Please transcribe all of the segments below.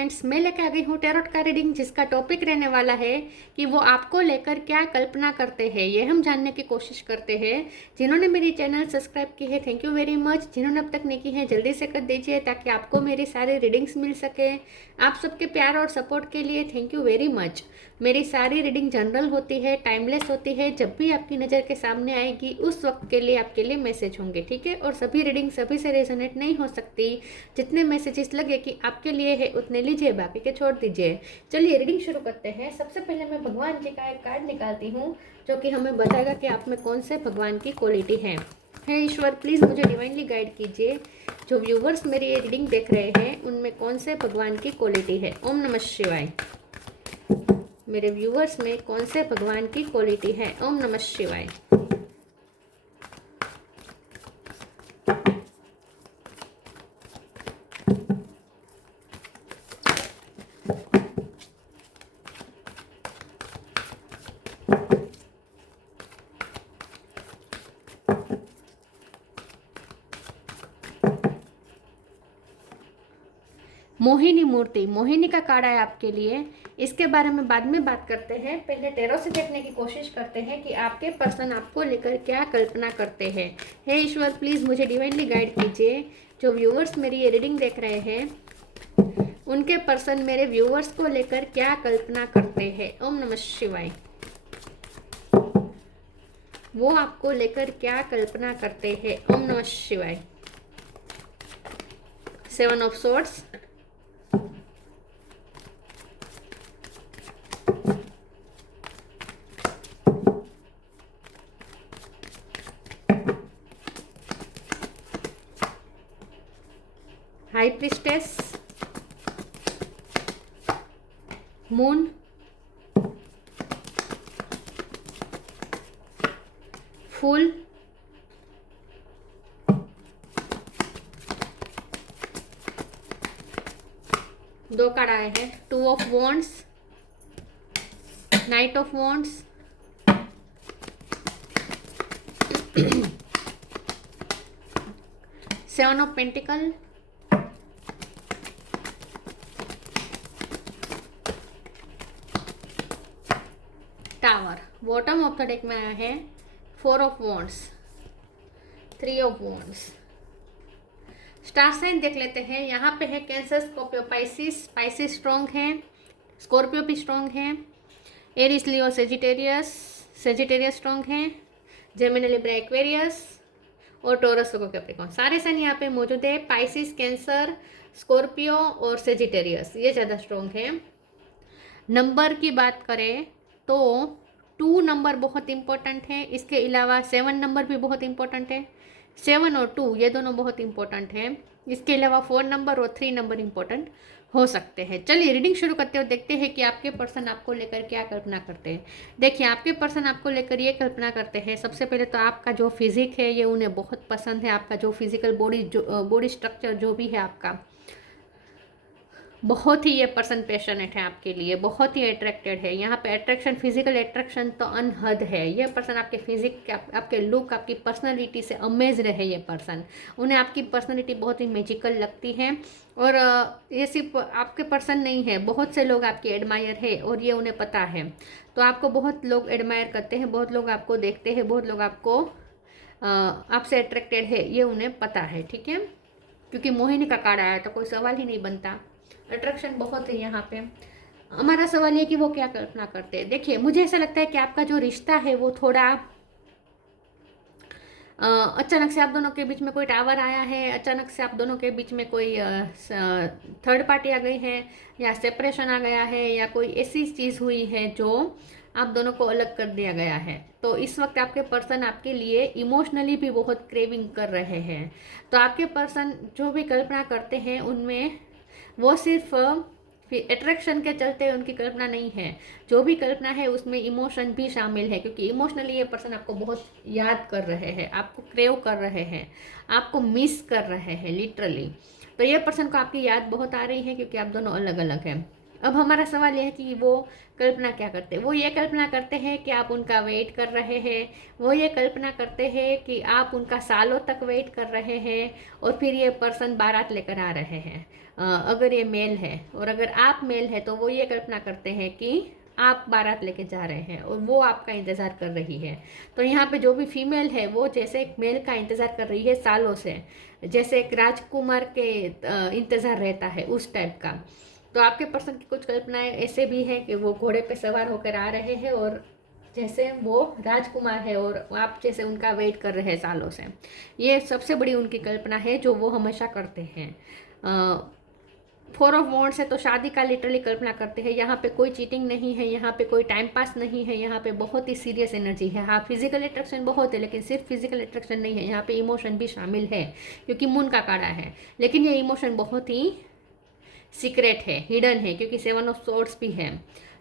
Friends, मैं लेकर आ गई हूँ टैरोट का रीडिंग, जिसका टॉपिक रहने वाला है कि वो आपको लेकर क्या कल्पना करते हैं। ये हम जानने की कोशिश करते हैं। जिन्होंने मेरी चैनल सब्सक्राइब की है, थैंक यू वेरी मच। जिन्होंने अब तक नहीं की है, जल्दी से कर दीजिए ताकि आपको मेरी सारी रीडिंग्स मिल सके। आप सबके प्यार और सपोर्ट के लिए थैंक यू वेरी मच। मेरी सारी रीडिंग जनरल होती है, टाइमलेस होती है। जब भी आपकी नज़र के सामने आएगी उस वक्त के लिए आपके लिए मैसेज होंगे, ठीक है। और सभी रीडिंग सभी से रेजोनेट नहीं हो सकती। जितने मैसेजेस लगे कि आपके लिए है उतने लीजिए, बाकी के छोड़ दीजिए। चलिए रीडिंग शुरू करते हैं। सबसे पहले मैं भगवान जी का एक कार्ड निकालती हूँ जो कि हमें बताएगा कि आप में कौन से भगवान की क्वालिटी है। हे ईश्वर, प्लीज़ मुझे डिवाइनली गाइड कीजिए। जो व्यूवर्स मेरी ये रीडिंग देख रहे हैं उनमें कौन से भगवान की क्वालिटी है। ओम नमः शिवाय। मेरे व्यूवर्स में कौन से भगवान की क्वालिटी है। ओम नमः शिवाय। मोहिनी मूर्ति, मोहिनी का कार्ड है आपके लिए। इसके बारे में बाद में बात करते हैं। पहले टैरो से देखने की कोशिश करते हैं कि आपके पर्सन आपको लेकर क्या कल्पना करते हैं। हे ईश्वर, प्लीज़ मुझे डिवाइनली गाइड कीजिए। जो व्यूवर्स मेरी ये रीडिंग देख रहे हैं उनके पर्सन मेरे व्यूवर्स को लेकर क्या कल्पना करते हैं। ओम नमः शिवाय। वो आपको लेकर क्या कल्पना करते हैं। ओम नमः शिवाय। 7 of swords, high priestess, moon, fool, दो कार्ड आए हैं। 2 of wands, knight of wands, seven of pentacle, tower. Bottom of the deck में आया है 4 of wands, 3 of wands. Star sign देख लेते हैं। यहाँ पे है Cancer, Scorpio, Pisces. Pisces strong है, स्कॉर्पियो भी स्ट्रॉन्ग है। Aries, Leo, Sagittarius, Sagittarius strong है। जेमिनी, लिब्रा, एक्वेरियस और टॉरस, कैप्रिकॉर्न, सारे साइन यहाँ पे मौजूद है। पाइसिस, कैंसर, स्कॉर्पियो और सेजिटेरियस ये ज़्यादा स्ट्रॉन्ग है। नंबर की बात करें तो 2 नंबर बहुत इंपॉर्टेंट है। इसके अलावा 7 नंबर भी बहुत इंपॉर्टेंट है। 7 और 2 ये दोनों बहुत इंपॉर्टेंट है। इसके अलावा 4 नंबर और 3 नंबर इंपॉर्टेंट हो सकते हैं। चलिए रीडिंग शुरू करते हो, देखते हैं कि आपके पर्सन आपको लेकर क्या कल्पना करते हैं। देखिए, आपके पर्सन आपको लेकर ये कल्पना करते हैं। सबसे पहले तो आपका जो फिजिक है ये उन्हें बहुत पसंद है। आपका जो फिजिकल बॉडी, जो बॉडी स्ट्रक्चर जो भी है आपका, बहुत ही ये पर्सन पैशनेट है आपके लिए, बहुत ही अट्रैक्टेड है। यहाँ पे अट्रैक्शन, फिजिकल अट्रैक्शन तो अनहद है। ये पर्सन आपके फिजिक, आपके लुक, आपकी पर्सनालिटी से अमेज रहे। ये पर्सन, उन्हें आपकी पर्सनालिटी बहुत ही मैजिकल लगती है। और ये सिर्फ आपके पर्सन नहीं है, बहुत से लोग आपके एडमायर है और ये उन्हें पता है। तो आपको बहुत लोग एडमायर करते हैं, बहुत लोग आपको देखते हैं, बहुत लोग आपको आपसे अट्रैक्टेड है, ये उन्हें पता है, ठीक है। क्योंकि मोहिनी का कार्ड आया तो कोई सवाल ही नहीं बनता। अट्रैक्शन बहुत है यहाँ पे। हमारा सवाल ये कि वो क्या कल्पना करते हैं। देखिए, मुझे ऐसा लगता है कि आपका जो रिश्ता है वो थोड़ा अचानक से आप दोनों के बीच में कोई टावर आया है, अचानक से आप दोनों के बीच में कोई थर्ड पार्टी आ गई है, या सेपरेशन आ गया है, या कोई ऐसी चीज़ हुई है जो आप दोनों को अलग कर दिया गया है। तो इस वक्त आपके पर्सन आपके लिए इमोशनली भी बहुत क्रेविंग कर रहे हैं। तो आपके पर्सन जो भी कल्पना करते हैं उनमें वो सिर्फ अट्रैक्शन के चलते उनकी कल्पना नहीं है। जो भी कल्पना है उसमें इमोशन भी शामिल है, क्योंकि इमोशनली ये पर्सन आपको बहुत याद कर रहे हैं, आपको क्रेव कर रहे हैं, आपको मिस कर रहे हैं लिटरली। तो ये पर्सन को आपकी याद बहुत आ रही है क्योंकि आप दोनों अलग अलग हैं। अब हमारा सवाल यह है कि वो कल्पना क्या करते हैं। वो ये कल्पना करते हैं कि आप उनका वेट कर रहे हैं, वो ये कल्पना करते हैं कि आप उनका सालों तक वेट कर रहे हैं, और फिर ये पर्सन बारात लेकर आ रहे हैं। अगर ये मेल है और अगर आप मेल है तो वो ये कल्पना करते हैं कि आप बारात लेके जा रहे हैं और वो आपका इंतज़ार कर रही है। तो यहाँ पे जो भी फीमेल है वो जैसे एक मेल का इंतज़ार कर रही है सालों से, जैसे एक राजकुमार के इंतज़ार रहता है उस टाइप का। तो आपके पर्सन की कुछ कल्पनाएं ऐसे भी हैं कि वो घोड़े पे सवार होकर आ रहे हैं और जैसे वो राजकुमार है और आप जैसे उनका वेट कर रहे हैं सालों से। ये सबसे बड़ी उनकी कल्पना है जो वो हमेशा करते हैं। 4 ऑफ वॉन्ड्स है तो शादी का लिटरली कल्पना करते हैं। यहाँ पे कोई चीटिंग नहीं है, यहाँ पे कोई टाइम पास नहीं है, यहाँ पे बहुत ही सीरियस एनर्जी है। हाँ, फिजिकल अट्रैक्शन बहुत है, लेकिन सिर्फ फिजिकल अट्रैक्शन नहीं है, यहाँ पे इमोशन भी शामिल है क्योंकि मून का काड़ा है। लेकिन ये इमोशन बहुत ही सीक्रेट है, हिडन है, क्योंकि 7 ऑफ सोर्ड्स भी है।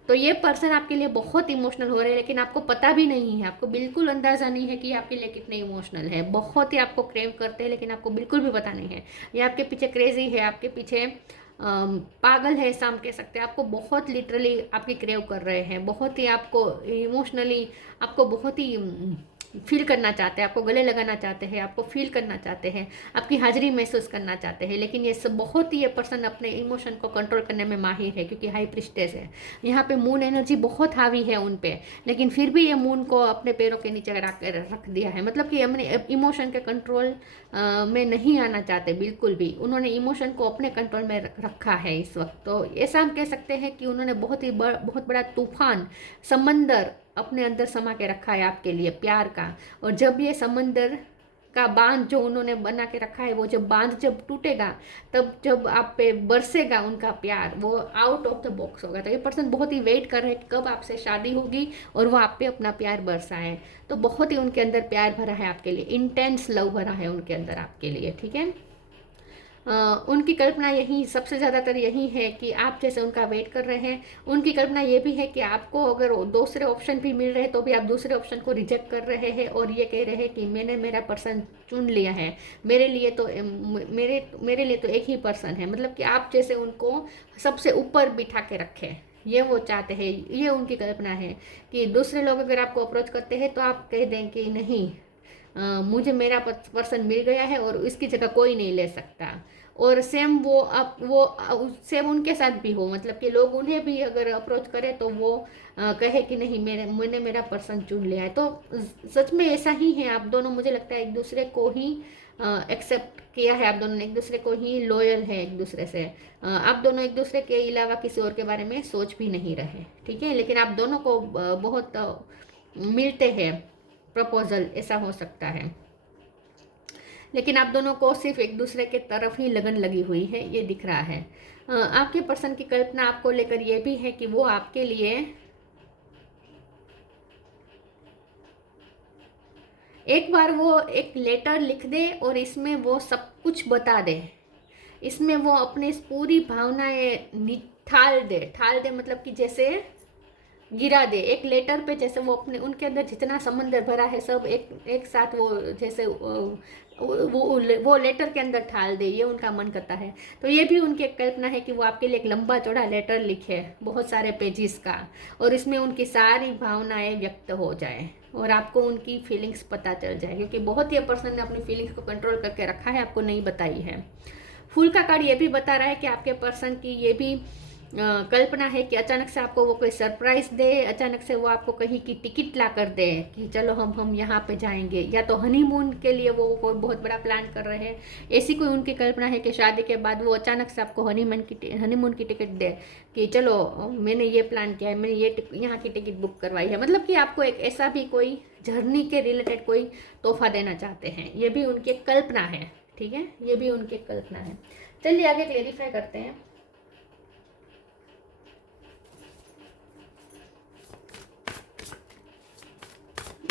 तो ये पर्सन आपके लिए बहुत इमोशनल हो रहे हैं, लेकिन आपको पता भी नहीं है, आपको बिल्कुल अंदाज़ा नहीं है कि ये आपके लिए कितने इमोशनल है। बहुत ही आपको क्रेव करते हैं, लेकिन आपको बिल्कुल भी पता नहीं है। ये आपके पीछे क्रेजी है, आपके पीछे पागल है, ऐसा हम कह सकते हैं। आपको बहुत लिटरली आपकी क्रेव कर रहे हैं, बहुत ही आपको इमोशनली, आपको बहुत ही फील करना चाहते हैं, आपको गले लगाना चाहते हैं, आपको फील करना चाहते हैं, आपकी हाजिरी महसूस करना चाहते हैं। लेकिन ये सब बहुत ही, ये पर्सन अपने इमोशन को कंट्रोल करने में माहिर है क्योंकि हाई प्रिस्टेस है। यहाँ पे मून एनर्जी बहुत हावी है उन पे, लेकिन फिर भी ये मून को अपने पैरों के नीचे रख दिया है। मतलब कि अपने इमोशन के कंट्रोल में नहीं आना चाहते बिल्कुल भी। उन्होंने इमोशन को अपने कंट्रोल में रखा है इस वक्त। तो ऐसा हम कह सकते हैं कि उन्होंने बहुत बड़ा तूफान, समंदर अपने अंदर समा के रखा है आपके लिए प्यार का। और जब ये समंदर का बांध जो उन्होंने बना के रखा है, वो जब बांध जब टूटेगा, तब जब आप पे बरसेगा उनका प्यार, वो आउट ऑफ द बॉक्स होगा। तो ये पर्सन बहुत ही वेट कर रहे हैं कि कब आपसे शादी होगी और वो आप पे अपना प्यार बरसाए। तो बहुत ही उनके अंदर प्यार भरा है आपके लिए, इंटेंस लव भरा है उनके अंदर आपके लिए, ठीक है। उनकी कल्पना यही सबसे ज़्यादातर यही है कि आप जैसे उनका वेट कर रहे हैं। उनकी कल्पना ये भी है कि आपको अगर दूसरे ऑप्शन भी मिल रहे हैं तो भी आप दूसरे ऑप्शन को रिजेक्ट कर रहे हैं और ये कह रहे हैं कि मैंने मेरा पर्सन चुन लिया है, मेरे लिए तो मेरे लिए तो एक ही पर्सन है। मतलब कि आप जैसे उनको सबसे ऊपर बिठा के रखें, ये वो चाहते हैं। ये उनकी कल्पना है कि दूसरे लोग अगर आपको अप्रोच करते हैं तो आप कह दें कि नहीं, मुझे मेरा पर्सन मिल गया है और इसकी जगह कोई नहीं ले सकता। और सेम वो सेम उनके साथ भी हो, मतलब कि लोग उन्हें भी अगर अप्रोच करें तो वो कहे कि नहीं, मैंने मेरा पर्सन चुन लिया है। तो सच में ऐसा ही है। आप दोनों, मुझे लगता है, एक दूसरे को ही एक्सेप्ट किया है, आप दोनों ने एक दूसरे को ही लॉयल है एक दूसरे से। आप दोनों एक दूसरे के अलावा किसी और के बारे में सोच भी नहीं रहे, ठीक है। लेकिन आप दोनों को बहुत मिलते हैं प्रपोजल, ऐसा हो सकता है। लेकिन आप दोनों को सिर्फ एक दूसरे के तरफ ही लगन लगी हुई है, ये दिख रहा है। आपके पर्सन की कल्पना आपको लेकर ये भी है कि वो आपके लिए एक बार वो एक लेटर लिख दे और इसमें वो सब कुछ बता दे। इसमें वो अपनी पूरी भावनाएं ठाल दे, मतलब कि जैसे गिरा दे एक लेटर पे। जैसे वो अपने, उनके अंदर जितना समंदर भरा है सब एक साथ वो जैसे वो लेटर के अंदर ठाल दे, ये उनका मन करता है। तो ये भी उनकी एक कल्पना है कि वो आपके लिए एक लंबा चौड़ा लेटर लिखे, बहुत सारे पेजेस का, और इसमें उनकी सारी भावनाएं व्यक्त हो जाए और आपको उनकी फीलिंग्स पता चल जाए। क्योंकि बहुत ही पर्सन ने अपनी फीलिंग्स को कंट्रोल करके रखा है, आपको नहीं बताई है। फूल का कार्ड ये भी बता रहा है कि आपके पर्सन की ये भी कल्पना है कि अचानक से आपको वो कोई सरप्राइज दे, अचानक से वो आपको कहीं की टिकट ला कर दे कि चलो हम यहाँ पे जाएंगे, या तो हनीमून के लिए वो कोई बहुत बड़ा प्लान कर रहे हैं। ऐसी कोई उनकी कल्पना है कि शादी के बाद वो अचानक से आपको हनीमून की टिकट दे कि चलो मैंने ये प्लान किया है, मैंने ये यहाँ की टिकट बुक करवाई है। मतलब कि आपको एक ऐसा भी कोई जर्नी के रिलेटेड कोई तोहफा देना चाहते हैं, ये भी उनकी कल्पना है, ठीक है। ये भी उनकी कल्पना है। चलिए आगे क्लेरिफाई करते हैं।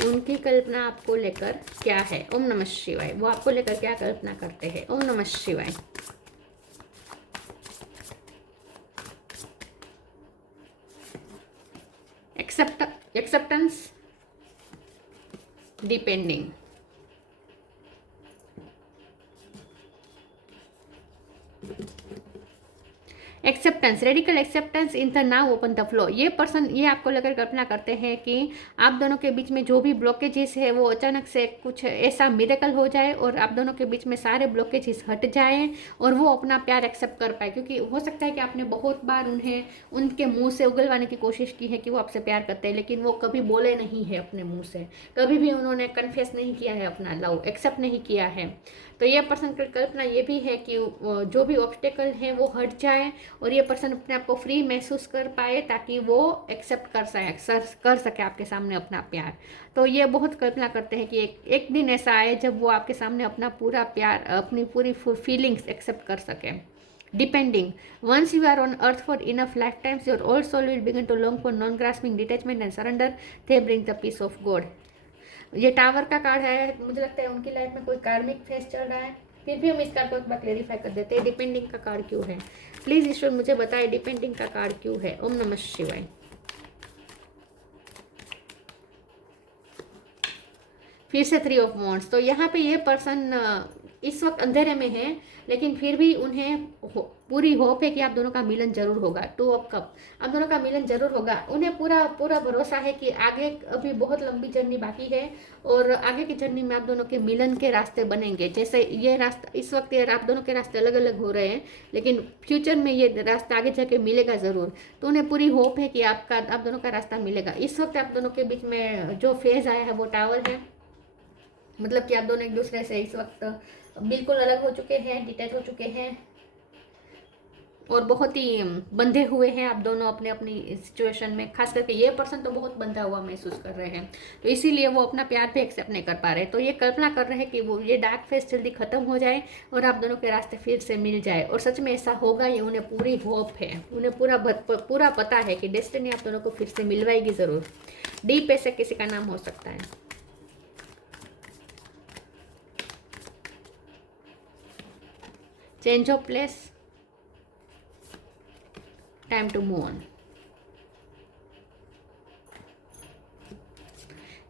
उनकी कल्पना आपको लेकर क्या है। ओम नमः शिवाय। वो आपको लेकर क्या कल्पना करते हैं। ओम नमः शिवाय। Acceptance, depending. Acceptance, radical acceptance in the now open the flow. ये पर्सन ये आपको लेकर कल्पना करते हैं कि आप दोनों के बीच में जो भी ब्लॉकेजेस है वो अचानक से कुछ ऐसा मिरेकल हो जाए और आप दोनों के बीच में सारे ब्लॉकेजेस हट जाएं और वो अपना प्यार एक्सेप्ट कर पाए। क्योंकि हो सकता है कि आपने बहुत बार उन्हें उनके मुंह से उगलवाने की कोशिश की है कि वो आपसे प्यार करते हैं, लेकिन वो कभी बोले नहीं है अपने मुंह से, कभी भी उन्होंने कन्फेस नहीं किया है, अपना लव एक्सेप्ट नहीं किया है। तो ये पर्सन की कल्पना ये भी है कि जो भी ऑब्स्टेकल है वो हट जाए और ये पर्सन अपने आप को फ्री महसूस कर पाए ताकि वो एक्सेप्ट कर सके आपके सामने अपना प्यार। तो ये बहुत कल्पना करते हैं कि एक दिन ऐसा आए जब वो आपके सामने अपना पूरा प्यार, अपनी पूरी फीलिंग्स एक्सेप्ट कर सके। Depending. Once you are on earth for enough lifetimes, your old soul will begin to long for non-grasping detachment and surrender. They bring the peace of God. ये टावर का कार्ड है, मुझे लगता है उनकी life में कोई कार्मिक फेस चल रहा है। फिर भी हम इस कार्ड को एक बार क्लेरिफाई कर देते हैं, डिपेंडिंग का कार्ड क्यों है। प्लीज ईश्वर मुझे बताए डिपेंडिंग का कार्ड क्यों है। ओम नमः शिवाय। फिर से 3 ऑफ वॉन्ड्स। तो यहाँ पे ये पर्सन इस वक्त अंधेरे में है, लेकिन फिर भी उन्हें पूरी होप है कि आप दोनों का मिलन जरूर होगा। 2 ऑफ कप, आप दोनों का मिलन जरूर होगा। उन्हें पूरा पूरा भरोसा है कि आगे अभी बहुत लंबी जर्नी बाकी है और आगे की जर्नी में आप दोनों के मिलन के रास्ते बनेंगे। जैसे ये रास्ता इस वक्त आप दोनों के रास्ते अलग अलग हो रहे हैं, लेकिन फ्यूचर में ये रास्ता आगे जाके मिलेगा ज़रूर। तो उन्हें पूरी होप है कि आप दोनों का रास्ता मिलेगा। इस वक्त आप दोनों के बीच में जो फेज आया है वो टावर है, मतलब कि आप दोनों एक दूसरे से इस वक्त बिल्कुल अलग हो चुके हैं, डिटैच हो चुके हैं और बहुत ही बंधे हुए हैं आप दोनों अपने अपनी सिचुएशन में। खास करके ये पर्सन तो बहुत बंधा हुआ महसूस कर रहे हैं, तो इसीलिए वो अपना प्यार भी एक्सेप्ट नहीं कर पा रहे। तो ये कल्पना कर रहे हैं कि वो ये डार्क फेस जल्दी खत्म हो जाए और आप दोनों के रास्ते फिर से मिल जाए। और सच में ऐसा होगा, ये उन्हें पूरी होप है, उन्हें पूरा पता है कि डेस्टिनी आप दोनों को फिर से मिलवाएगी ज़रूर। डीप ऐसे किसी का नाम हो सकता है। Change of place, time to move on.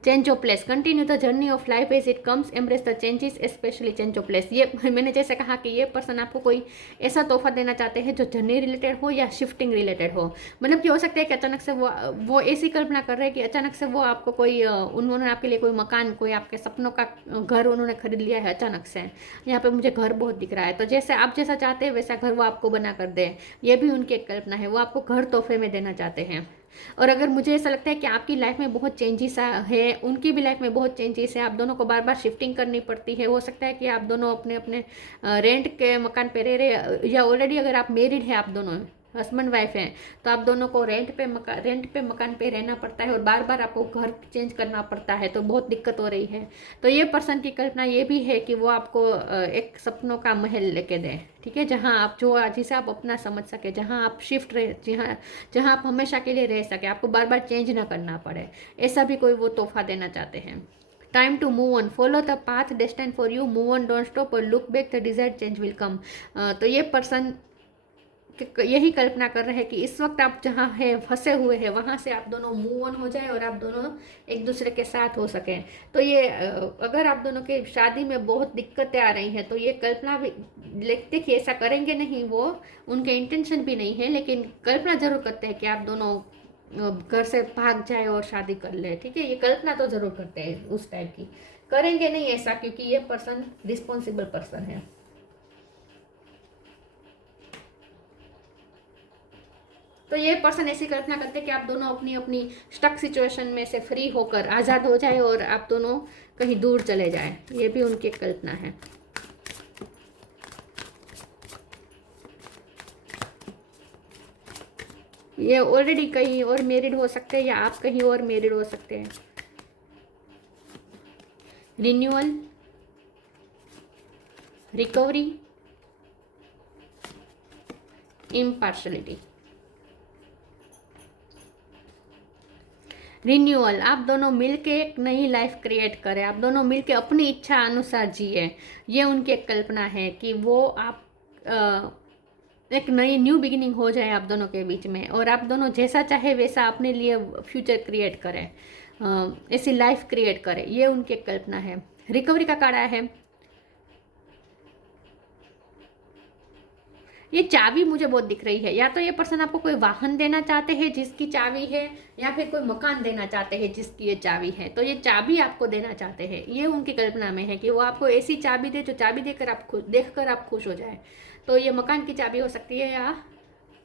Change of place, continue the journey of life as it comes, embrace the changes, specially change of place. ये मैंने जैसे कहा कि ये पर्सन आपको कोई ऐसा तोहफा देना चाहते हैं जो जर्नी रिलेटेड हो या शिफ्टिंग रिलेटेड हो। मतलब कि हो सकता है कि अचानक से वो ऐसी कल्पना कर रहे हैं कि अचानक से वो आपको कोई उन्होंने आपके लिए कोई मकान, कोई आपके सपनों का घर उन्होंने खरीद लिया है अचानक से। यहाँ पे मुझे घर बहुत दिख रहा है, तो जैसे आप जैसा चाहते हैं वैसा घर वो आपको बना कर दे, ये भी उनकी एक कल्पना है। वो आपको घर तोहफे में देना चाहते हैं। और अगर मुझे ऐसा लगता है कि आपकी लाइफ में बहुत चेंजेस है, उनकी भी लाइफ में बहुत चेंजेस है, आप दोनों को बार बार शिफ्टिंग करनी पड़ती है। हो सकता है कि आप दोनों अपने अपने रेंट के मकान पे रह रहे, या ऑलरेडी अगर आप मैरिड है, आप दोनों हस्बैंड वाइफ हैं, तो आप दोनों को रेंट पे मकान पे रहना पड़ता है और बार बार आपको घर चेंज करना पड़ता है, तो बहुत दिक्कत हो रही है। तो ये पर्सन की कल्पना ये भी है कि वो आपको एक सपनों का महल लेके दें, ठीक है, जहाँ आप जिसे आप अपना समझ सके, जहाँ आप शिफ्ट रहे, जहाँ आप हमेशा के लिए रह सके, आपको बार बार चेंज ना करना पड़े, ऐसा भी कोई वो तोहफा देना चाहते हैं। Time to move on, follow the path destine for you, move on, don't stop और look back, the desired change will come. तो ये पर्सन यही कल्पना कर रहे हैं कि इस वक्त आप जहाँ है फंसे हुए हैं वहाँ से आप दोनों मूव ऑन हो जाए और आप दोनों एक दूसरे के साथ हो सकें। तो ये अगर आप दोनों की शादी में बहुत दिक्कतें आ रही हैं तो ये कल्पना भी, देखिए ऐसा करेंगे नहीं, वो उनके इंटेंशन भी नहीं है, लेकिन कल्पना जरूर करते हैं कि आप दोनों घर से भाग जाए और शादी कर ले, ठीक है। ये कल्पना तो जरूर करते हैं, उस टाइप की करेंगे नहीं ऐसा, क्योंकि ये पर्सन रिस्पॉन्सिबल पर्सन है। तो ये पर्सन ऐसी कल्पना करते हैं कि आप दोनों अपनी अपनी स्टक सिचुएशन में से फ्री होकर आज़ाद हो जाए और आप दोनों कहीं दूर चले जाए, ये भी उनकी कल्पना है। ये ऑलरेडी कहीं और मैरिड हो सकते हैं या आप कहीं और मैरिड हो सकते हैं। Renewal, recovery, impartiality. रिन्यूअल, आप दोनों मिलके एक नई लाइफ क्रिएट करें, आप दोनों मिलके अपनी इच्छा अनुसार जिए, ये उनकी एक कल्पना है कि वो आप एक नई न्यू बिगिनिंग हो जाए आप दोनों के बीच में और आप दोनों जैसा चाहे वैसा अपने लिए फ्यूचर क्रिएट करें, ऐसी लाइफ क्रिएट करें, ये उनकी एक कल्पना है। रिकवरी का कार्ड आया है ये चाबी मुझे बहुत दिख रही है, या तो ये पर्सन आपको कोई वाहन देना चाहते हैं जिसकी चाबी है, या फिर कोई मकान देना चाहते हैं जिसकी ये चाबी है। तो ये चाबी आपको देना चाहते हैं, ये उनकी कल्पना में है कि वो आपको ऐसी चाबी दे जो चाबी देखकर आप खुश हो जाए। तो ये मकान की चाबी हो सकती है या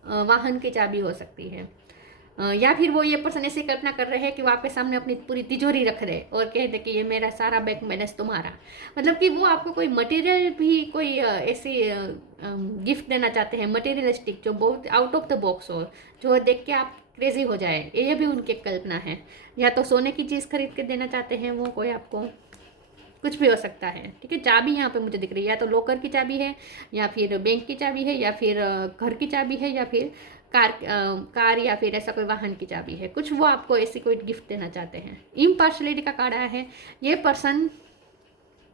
वाहन की चाबी हो सकती है, या फिर वो ये पर्सन ऐसी कल्पना कर रहे हैं कि वो आपके सामने अपनी पूरी तिजोरी रख रहे और कहते कि ये मेरा सारा बैंक बैलेंस तुम्हारा। मतलब कि वो आपको कोई मटेरियल भी कोई ऐसी गिफ्ट देना चाहते हैं, मटेरियलिस्टिक, जो बहुत आउट ऑफ द बॉक्स हो, जो देख के आप क्रेजी हो जाए, ये भी उनकी कल्पना है। या तो सोने की चीज़ खरीद के देना चाहते हैं वो कोई आपको, कुछ भी हो सकता है। ठीक है, चाबी यहाँ पे मुझे दिख रही है, या तो लॉकर की चाबी है, या फिर बैंक की चाबी है, या फिर घर की चाबी है, या फिर कार या फिर ऐसा कोई वाहन की चाबी है। कुछ वो आपको ऐसी कोई गिफ्ट देना चाहते हैं। इम्पार्शलिटी का कार्ड आया है। ये पर्सन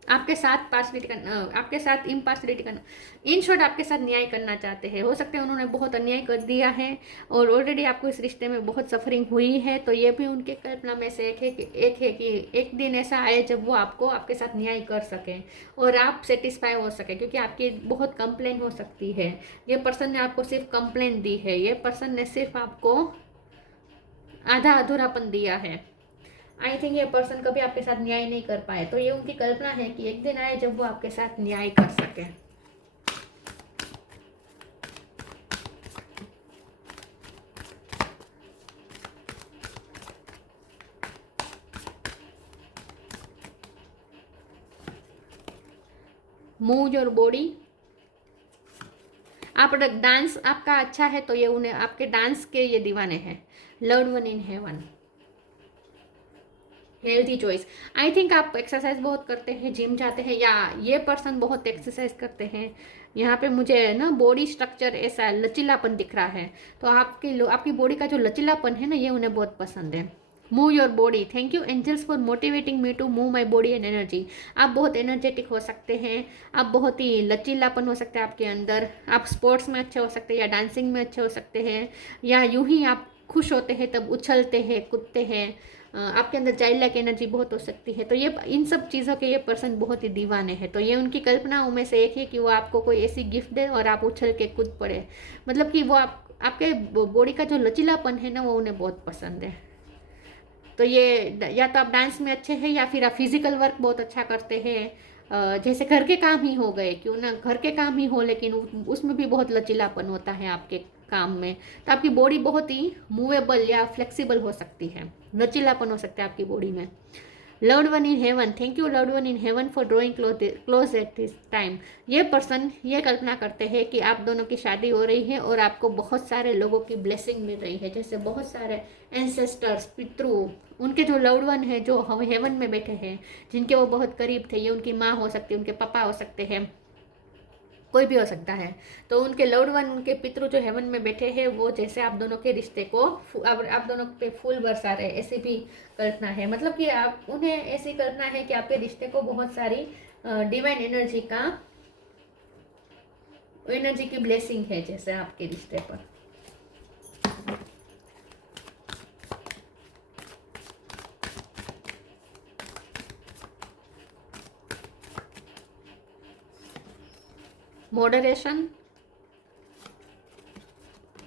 आपके साथ इम्पार्शलिटी करना, इन शॉर्ट आपके साथ न्याय करना चाहते हैं। हो सकता है उन्होंने बहुत अन्याय कर दिया है और ऑलरेडी आपको इस रिश्ते में बहुत सफरिंग हुई है। तो ये भी उनके कल्पना में से एक है कि एक दिन ऐसा आए जब वो आपको आपके साथ न्याय कर सकें और आप सेटिस्फाई हो सके, क्योंकि आपकी बहुत कंप्लेन हो सकती है। ये पर्सन ने आपको सिर्फ कंप्लेन दी है, ये पर्सन ने सिर्फ आपको आधा अधूरापन दिया है। आई थिंक ये पर्सन कभी आपके साथ न्याय नहीं कर पाए। तो ये उनकी कल्पना है कि एक दिन आए जब वो आपके साथ न्याय कर सके। Move your body. आप डांस आपका अच्छा है तो ये उन्हें आपके डांस के ये दीवाने हैं। Loved one in heaven. Healthy choice. I think आप एक्सरसाइज बहुत करते हैं, जिम जाते हैं, या ये पर्सन बहुत एक्सरसाइज करते हैं। यहाँ पे मुझे ना बॉडी स्ट्रक्चर ऐसा लचीलापन दिख रहा है। तो आपकी बॉडी का जो लचीलापन है ना, ये उन्हें बहुत पसंद है। Move your body. Thank you angels for motivating me to move my body and energy. आप बहुत एनर्जेटिक हो सकते हैं, आप बहुत ही लचीलापन हो सकता है आपके अंदर। आप स्पोर्ट्स में अच्छे हो सकते हैं, या डांसिंग में अच्छे हो सकते हैं, या यूं ही आप खुश होते हैं तब उछलते हैं, कूदते हैं। आपके अंदर चाइल्ड लाइक एनर्जी बहुत हो सकती है। तो ये इन सब चीज़ों के ये पर्सन बहुत ही दीवाने हैं। तो ये उनकी कल्पनाओं में से एक है कि वो आपको कोई ऐसी गिफ्ट दे और आप उछल के कूद पड़े। मतलब कि वो आपके बॉडी का जो लचीलापन है ना, वो उन्हें बहुत पसंद है। तो ये या तो आप डांस में अच्छे हैं, या फिर आप फिजिकल वर्क बहुत अच्छा करते हैं। जैसे घर के काम ही हो गए, क्यों ना घर के काम ही हो, लेकिन उसमें भी बहुत लचीलापन होता है आपके काम में। तो आपकी बॉडी बहुत ही मूवेबल या फ्लेक्सिबल हो सकती है, लचीलापन हो सकता है आपकी बॉडी में। Loved one in heaven. Thank you loved one in heaven for drawing close at this time. ये पर्सन ये कल्पना करते हैं कि आप दोनों की शादी हो रही है और आपको बहुत सारे लोगों की ब्लेसिंग मिल रही है, जैसे बहुत सारे एंसेस्टर्स, पितृ, उनके जो लव्ड वन है जो हम हेवन में बैठे हैं, जिनके वो बहुत करीब थे। ये उनकी माँ हो सकती है, उनके पापा हो सकते हैं, कोई भी हो सकता है। तो उनके लव्ड वन, उनके पितृ जो हेवन में बैठे हैं, वो जैसे आप दोनों के रिश्ते को आप दोनों पे फूल बरसा रहे, ऐसी भी कल्पना है। मतलब कि आप उन्हें ऐसी कल्पना है कि आपके रिश्ते को बहुत सारी डिवाइन एनर्जी की ब्लेसिंग है जैसे आपके रिश्ते पर। Moderation,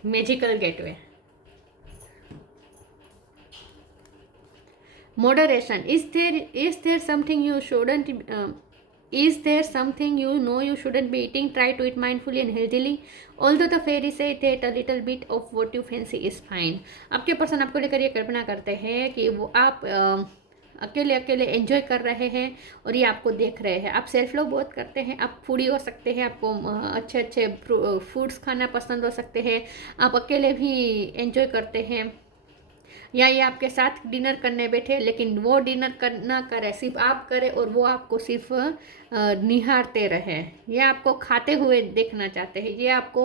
magical gateway. Moderation. Is there something you shouldn't is there something you know you shouldn't be eating? Try to eat mindfully and healthily. Although the fairy say that a little bit of what you fancy is fine. आपके person आपको लेकर ये कल्पना करते हैं कि वो आप अकेले अकेले एंजॉय कर रहे हैं और ये आपको देख रहे हैं। आप सेल्फ लव बहुत करते हैं, आप फूडी हो सकते हैं, आपको अच्छे अच्छे फूड्स खाना पसंद हो सकते हैं, आप अकेले भी एंजॉय करते हैं, या ये आपके साथ डिनर करने बैठे लेकिन वो डिनर ना करे, सिर्फ आप करें और वो आपको सिर्फ निहारते रहे। ये आपको खाते हुए देखना चाहते हैं, ये आपको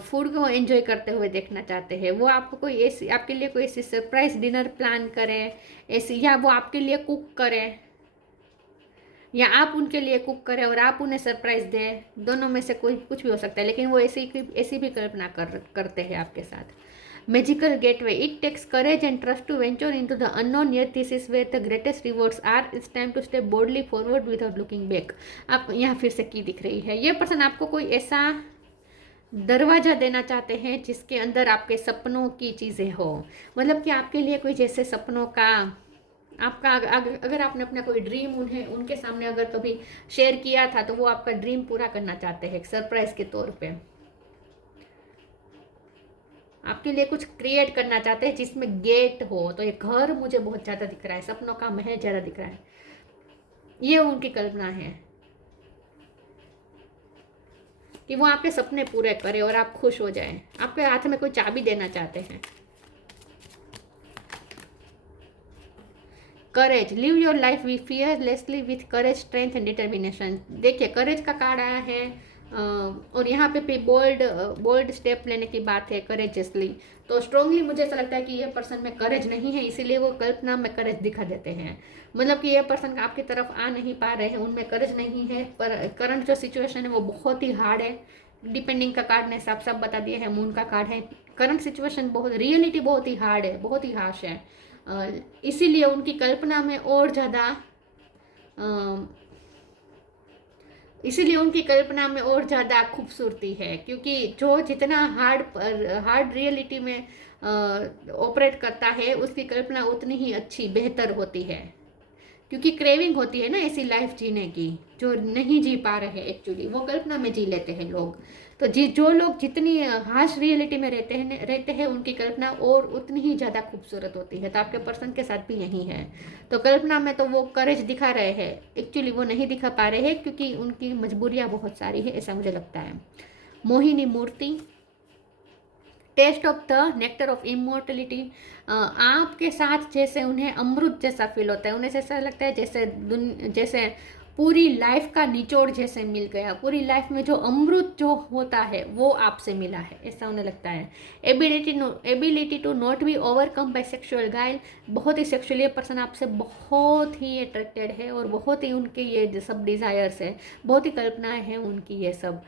फूड को एंजॉय करते हुए देखना चाहते हैं। वो आपको कोई ऐसी आपके लिए कोई ऐसी सरप्राइज डिनर प्लान करें ऐसी, या वो आपके लिए कुक करें, या आप उनके लिए कुक करें और आप उन्हें सरप्राइज दें। दोनों में से कोई कुछ भी हो सकता है, लेकिन वो ऐसी भी कल्पना करते हैं आपके साथ। Magical gateway. It takes courage and trust to venture into the unknown, yet this is where the greatest rewards are. It's time to step boldly forward without looking back. आप यहाँ फिर से की दिख रही है। ये पर्सन आपको कोई ऐसा दरवाज़ा देना चाहते हैं जिसके अंदर आपके सपनों की चीज़ें हो। मतलब कि आपके लिए कोई जैसे सपनों का आपका अगर आपने अपना कोई ड्रीम उनके सामने अगर कभी शेयर किया था तो वो आपका ड्रीम पूरा करना चाहते हैं एक सरप्राइज के तौर पे। आपके लिए कुछ क्रिएट करना चाहते हैं जिसमें गेट हो। तो ये घर मुझे बहुत ज़्यादा दिख रहा है, सपनों का महल ज़्यादा दिख रहा है। ये उनकी कल्पना है कि वो आपके सपने पूरे करे और आप खुश हो जाएं। आपके हाथ में कोई चाबी देना चाहते हैं। Courage, live your life we fearlessly with courage, strength and determination. देखिए करेज का कार्ड आया है और यहाँ पे भी बोल्ड स्टेप लेने की बात है, करेजियसली। तो स्ट्रांगली मुझे ऐसा लगता है कि ये पर्सन में करेज नहीं है, इसीलिए वो कल्पना में करेज दिखा देते हैं। मतलब कि ये पर्सन आपकी तरफ आ नहीं पा रहे हैं, उनमें करेज नहीं है। पर करंट जो सिचुएशन है वो बहुत ही हार्ड है। डिपेंडिंग का कार्ड ने साफ साफ बता दिया है, मून का कार्ड है। करंट सिचुएशन बहुत, रियलिटी बहुत ही हार्ड है, बहुत ही हार्श है। इसीलिए उनकी कल्पना में और ज़्यादा इसीलिए उनकी कल्पना में और ज़्यादा खूबसूरती है, क्योंकि जो जितना हार्ड रियलिटी में ऑपरेट करता है उसकी कल्पना उतनी ही अच्छी बेहतर होती है। क्योंकि क्रेविंग होती है ना ऐसी लाइफ जीने की, जो नहीं जी पा रहे एक्चुअली वो कल्पना में जी लेते हैं लोग। तो जो लोग जितनी हार्श रियलिटी में रहते हैं उनकी कल्पना और उतनी ही ज़्यादा खूबसूरत होती है। तो आपके पर्सन के साथ भी यही है। तो कल्पना में तो वो करेज दिखा रहे हैं, एक्चुअली वो नहीं दिखा पा रहे हैं क्योंकि उनकी मजबूरियाँ बहुत सारी है, ऐसा मुझे लगता है। Mohini Murti, taste of the nectar of immortality. आपके साथ जैसे उन्हें अमृत जैसा फील होता है, उन्हें ऐसा लगता है जैसे पूरी लाइफ का निचोड़ जैसे मिल गया, पूरी लाइफ में जो अमृत जो होता है वो आपसे मिला है, ऐसा उन्हें लगता है। Ability to not be overcome by sexual guile, बहुत ही सेक्सुअली पर्सन आपसे बहुत ही अट्रैक्टेड है और बहुत ही उनके ये सब डिज़ायर्स है, बहुत ही कल्पनाएं हैं उनकी ये सब।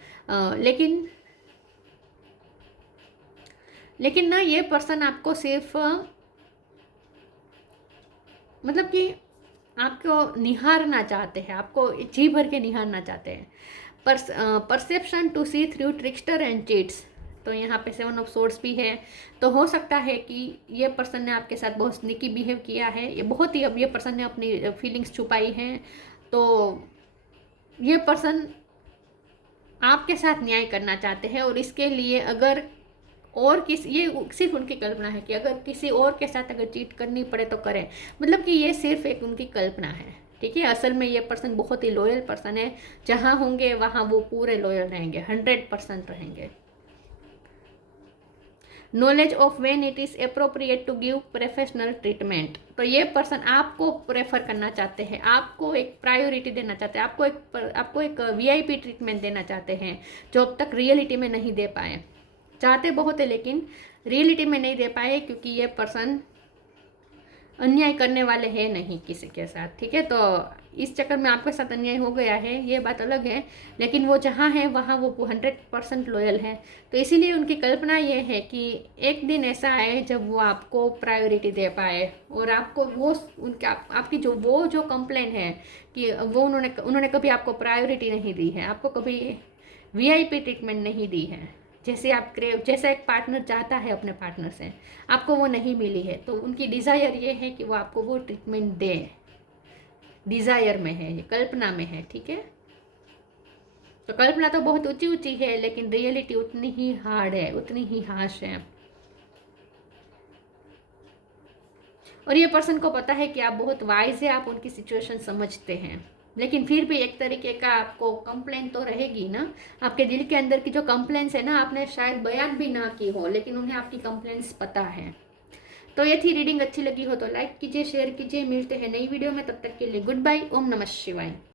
लेकिन ना ये पर्सन आपको सिर्फ मतलब कि आपको निहारना चाहते हैं, आपको जी भर के निहारना चाहते हैं। Perception to see through trickster and cheats. तो यहाँ पे 7 ऑफ सोर्ड्स भी है। तो हो सकता है कि ये पर्सन ने आपके साथ बहुत स्नीकी बिहेव किया है, ये बहुत ही, अब ये पर्सन ने अपनी फीलिंग्स छुपाई हैं। तो ये पर्सन आपके साथ न्याय करना चाहते हैं और इसके लिए अगर और ये सिर्फ उनकी कल्पना है कि अगर किसी और के साथ अगर चीट करनी पड़े तो करें। मतलब कि ये सिर्फ एक उनकी कल्पना है, ठीक है। असल में ये पर्सन बहुत ही लॉयल पर्सन है, जहाँ होंगे वहाँ वो पूरे लॉयल रहेंगे, 100% रहेंगे। Knowledge of when it is appropriate to give professional treatment. तो ये पर्सन आपको प्रेफर करना चाहते हैं, आपको एक प्रायोरिटी देना चाहते हैं, आपको एक VIP ट्रीटमेंट देना चाहते हैं, जो अब तक रियलिटी में नहीं दे पाए। चाहते बहुत है लेकिन रियलिटी में नहीं दे पाए, क्योंकि ये पर्सन अन्याय करने वाले हैं नहीं किसी के साथ, ठीक है। तो इस चक्कर में आपके साथ अन्याय हो गया है, ये बात अलग है, लेकिन वो जहाँ है वहाँ वो 100% लॉयल है। तो इसीलिए उनकी कल्पना ये है कि एक दिन ऐसा आए जब वो आपको प्रायोरिटी दे पाए और आपको वो उनका आपकी जो कंप्लेन है कि वो उन्होंने कभी आपको प्रायोरिटी नहीं दी है, आपको कभी VIP ट्रीटमेंट नहीं दी है, जैसा एक पार्टनर चाहता है अपने पार्टनर से, आपको वो नहीं मिली है। तो उनकी डिज़ायर ये है कि वो आपको वो ट्रीटमेंट दे, डिज़ायर में है, ये कल्पना में है, ठीक है। तो कल्पना तो बहुत ऊंची ऊंची है लेकिन रियलिटी उतनी ही हार्ड है, उतनी ही हार्श है। और ये पर्सन को पता है कि आप बहुत वाइज है, आप उनकी सिचुएशन समझते हैं, लेकिन फिर भी एक तरीके का आपको कंप्लेन तो रहेगी ना। आपके दिल के अंदर की जो कंप्लेंट्स है ना, आपने शायद बयान भी ना की हो, लेकिन उन्हें आपकी कंप्लेंट्स पता है। तो ये थी रीडिंग। अच्छी लगी हो तो लाइक कीजिए, शेयर कीजिए। मिलते हैं नई वीडियो में, तब तक के लिए गुड बाय। ओम नमः शिवाय।